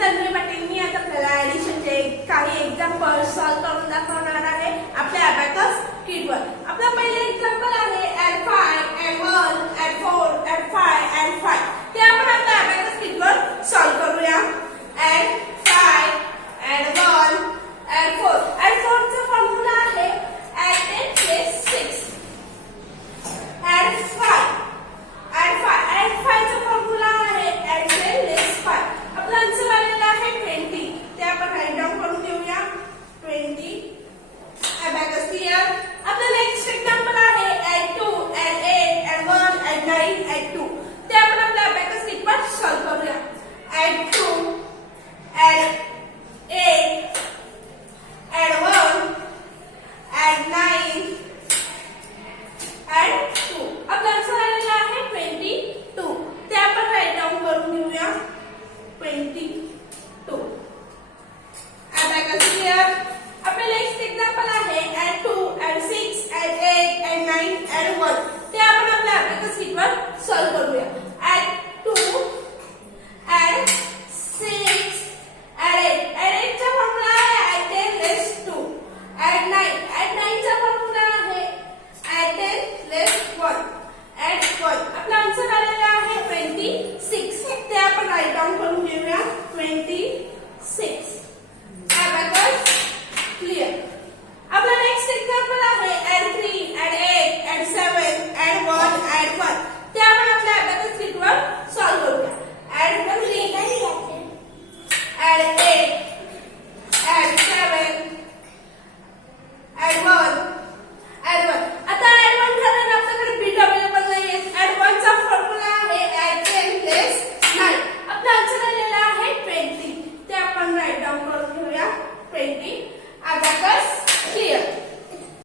तन्वी पाटील मी आता आपल्याला ऍडिशनचे काही एक्झाम्पल सॉल्व्ह करून दाखवणार आहे आपल्या अबॅकस किटवर। आपला पहिले एक्झाम्पल आहे add 5 add 1 add 4 add 5 add 5 ते आपण आपल्या अबॅकस किटवर सॉल्व्ह करूया। add 5 add 1 add 4 add 4 चा फॉर्म्युला आहे add 10 plus 6 add 5 add 5 चा फॉर्म्युला आहे add 10 less 5 आपला आन्सर आलेला आहे 20 ते आपण राईट डाउन करून घेऊया 20 अबॅकस क्लियर। आपला नेक्स्ट एक्झाम्पल आहे add 2 add 8 add 1 add 9 add 2 ते आपण आपल्या अबॅकस किटवर सॉल्व्ह करूया। add 2 add